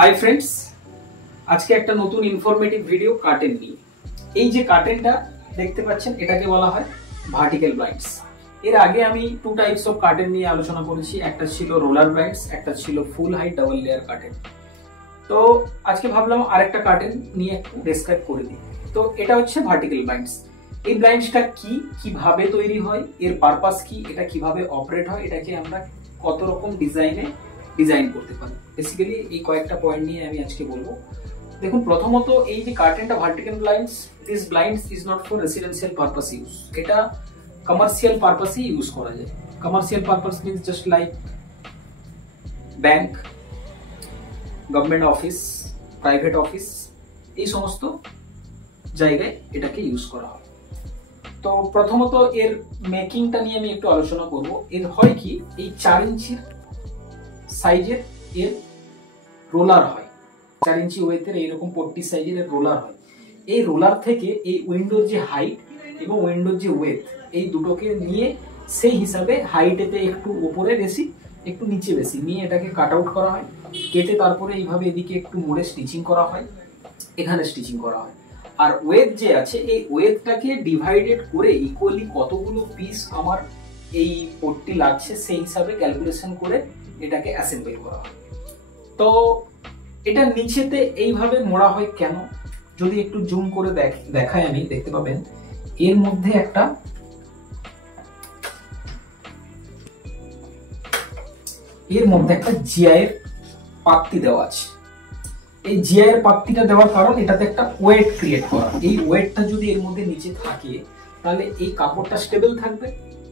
Hi friends, আজকে একটা নতুন ইনফরমেটিভ ভিডিও কার্টেন নিয়ে। এই যে কার্টেনটা দেখতে পাচ্ছেন এটাকে বলা হয় ভার্টিক্যাল ব্লাইন্ডস। এর আগে আমি টু টাইপস অফ কার্টেন নিয়ে আলোচনা করেছি, একটা ছিল রোলার ব্লাইন্ডস, একটা ছিল ফুল হাইট ডাবল লেয়ার কার্টেন। তো আজকে ভাবলাম আরেকটা কার্টেন নিয়ে একটু ডেসক্রাইব করে দিই। তো এটা হচ্ছে ভার্টিক্যাল ব্লাইন্ডস। এই ব্লাইন্ডসটা কি, কিভাবে তৈরি হয়, এর পারপাস কি, এটা কিভাবে অপারেট হয়, এটাকে আমরা কত রকম ডিজাইন করতে পারি, বেসিক্যালি এই কয়েকটা পয়েন্ট নিয়ে আমি আজকে বলবো। দেখুন, প্রথমত এই যে কার্টেনটা vertical blinds, this blinds is not for residential purpose use, এটা কমার্শিয়াল পারপাসে ইউজ করা যায়। Commercial purpose means just like bank, government office, private office, এই সমস্ত জায়গায় এটাকে ইউজ করা হয়। তো প্রথমত এর মেকিংটা নিয়ে আমি একটু আলোচনা করব। এর হয় কি, এই 4 ইঞ্চির সাইজের এর রোলার হয়, 4 ইঞ্চি ওয়েথের এইরকম পট্টি সাইজের এর রোলার হয়। এই রোলার থেকে এই উইন্ডোর যে হাইট এবং উইন্ডোর যে ওয়েথ, এই দুটোকে নিয়ে সেই হিসাবে হাইটেতে একটু উপরে বেশি, একটু নিচে বেশি নিয়ে এটাকে কাট আউট করা হয়। কেটে তারপরে এইভাবে এদিকে একটু মোড়ে স্টিচিং করা হয়, এখানে স্টিচিং করা হয়। আর ওয়েথ যে আছে, এই ওয়েথটাকে ডিভাইডেড করে ইকুয়ালি কতগুলো পিস আমার এই পট্টি লাগছে সেই হিসাবে ক্যালকুলেশন করে এটাকে অ্যাসেম্বল করা হয়। তো এটা নিচেতে এইভাবে মোড়া হয় কেন, যদি একটু জুম করে দেখাই আমি, দেখতে পাবেন এর মধ্যে একটা জিআই এর পাত্তি দেওয়া আছে। এই জিআই এর পাত্তিটা দেওয়ার কারণ এটাতে একটা ওয়েট ক্রিয়েট করা। এই ওয়েটটা যদি এর মধ্যে নিচে থাকে তাহলে এই কাপড়টা স্টেবল থাকবে,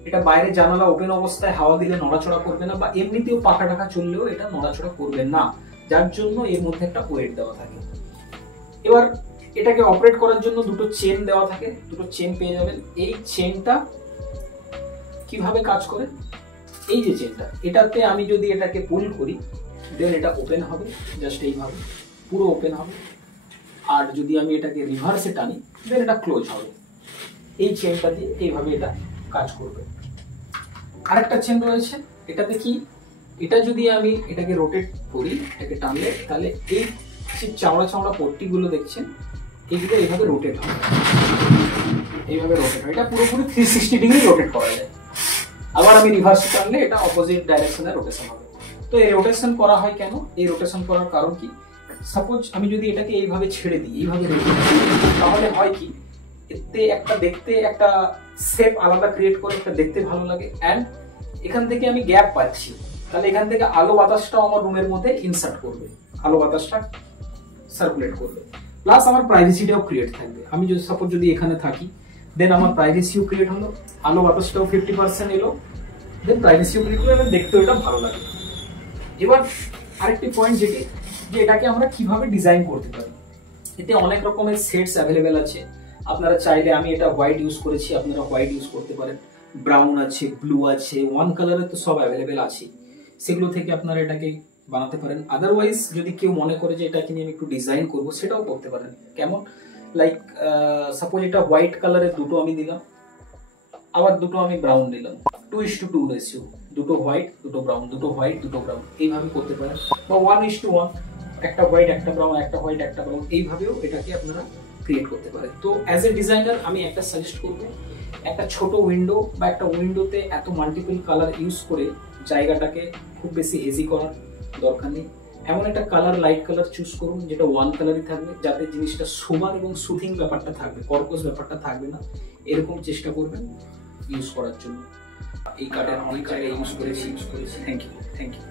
এটা বাইরে জানালা ওপেন অবস্থায় হাওয়া দিলে নড়াচড়া করবে না, বা এমনিতেও পাকা টাকা চললেও এটা নড়াচড়া করবে না, যার জন্য এর মধ্যে একটা ওয়েট দেওয়া থাকে। এবার এটাকে অপারেট করার জন্য দুটো চেন দেওয়া থাকে, দুটো চেন পেয়ে যাবেন। এই চেনটা কিভাবে কাজ করে, এই যে চেনটা, এটাতে আমি যদি এটাকে পুল করি দেন এটা ওপেন হবে, জাস্ট এইভাবে পুরো ওপেন হবে। আর যদি আমি এটাকে রিভার্সে টানি দেন এটা ক্লোজ হবে। এই চেনটা দিয়ে এইভাবে এটা কাজ করবে। আরেকটা চেন রয়েছে, এটাতে কি, এটা যদি আমি এটাকে রোটেট করি, এটাকে টানলে, তাহলে এই যে চাওড়া চাওড়া পট্টি গুলো দেখছেন এইগুলো এইভাবে রোটেট হবে, এইভাবে রোটেট হয়। এটা পুরোপুরি 360 ডিগ্রি রোটেট করা যায়। আবার আমি রিভার্সে টানলে এটা অপোজিট ডাইরেকশনে রোটেশন হবে। তো এই রোটেশন করা হয় কেন, এই রোটেশন করার কারণ কি, সাপোজ আমি যদি এটাকে এইভাবে ছেড়ে দিই, এইভাবে রেখে দিই, তাহলে হয় কি, এতে একটা দেখতে একটা শেপ আলাদা ক্রিয়েট করে, একটা দেখতে ভালো লাগে। অ্যান্ড এখান থেকে আমি গ্যাপ পাচ্ছি, তাহলে এখান থেকে আলো বাতাসটাও আমার রুমের মধ্যে ইনসার্ট করবে, আলো বাতাসটা সার্কুলেট করবে, প্লাস আমার প্রাইভেসিটাও ক্রিয়েট থাকবে। আমি যদি সাপোজ যদি এখানে থাকি দেন আমার প্রাইভেসিও ক্রিয়েট হলো, আলো বাতাসটাও 50% এলো, দেন প্রাইভেসিও ক্রিয়েট হলো, এবং দেখতেও এটা ভালো লাগে। এবার আরেকটি পয়েন্ট যেটি, যে এটাকে আমরা কিভাবে ডিজাইন করতে পারি। এতে অনেক রকমের সেটস অ্যাভেলেবেল আছে। আপনারা চাইলে, আমি এটা হোয়াইট ইউজ করেছি, আপনারা হোয়াইট ইউজ করতে পারেন, ব্রাউন আছে, ব্লু আছে, ওয়ান কালারের তো সব অ্যাভেলেবেল আছে, সেগুলো থেকে আপনারা এটাকে বানাতে পারেন। আদারওয়াইজ যদি কেউ মনে করে যে এটাকে নিয়ে আমি একটু ডিজাইন করবো, সেটাও করতে পারেন। কেমন, লাইক সাপোজ এটা হোয়াইট কালারের দুটো আমি দিলাম, আবার দুটো আমি ব্রাউন দিলাম, 2:2 রেশিও, দুটো হোয়াইট দুটো ব্রাউন, দুটো হোয়াইট দুটো ব্রাউন, এইভাবে করতে পারেন। বা 1:1, একটা হোয়াইট একটা ব্রাউন, একটা হোয়াইট একটা ব্রাউন, এইভাবেও এটাকে আপনারা ক্রিয়েট করতে পারেন। তো অ্যাজ এ ডিজাইনার আমি একটা সাজেস্ট করবো, একটা ছোট উইন্ডো বা একটা উইন্ডোতে এত মাল্টিপল কালার ইউজ করে জায়গাটাকে খুব বেশি হেজি করার দরকার নেই। এমন একটা কালার, লাইট কালার চুজ করুন যেটা ওয়ান কালারই থাকবে, যাতে জিনিসটা সোবার এবং সুথিং ব্যাপারটা থাকবে, কর্কশ ব্যাপারটা থাকবে না, এরকম চেষ্টা করবেন ইউজ করার জন্য। এই কার্ডের অনেক জায়গায় ইউজ করেছি। Thank you.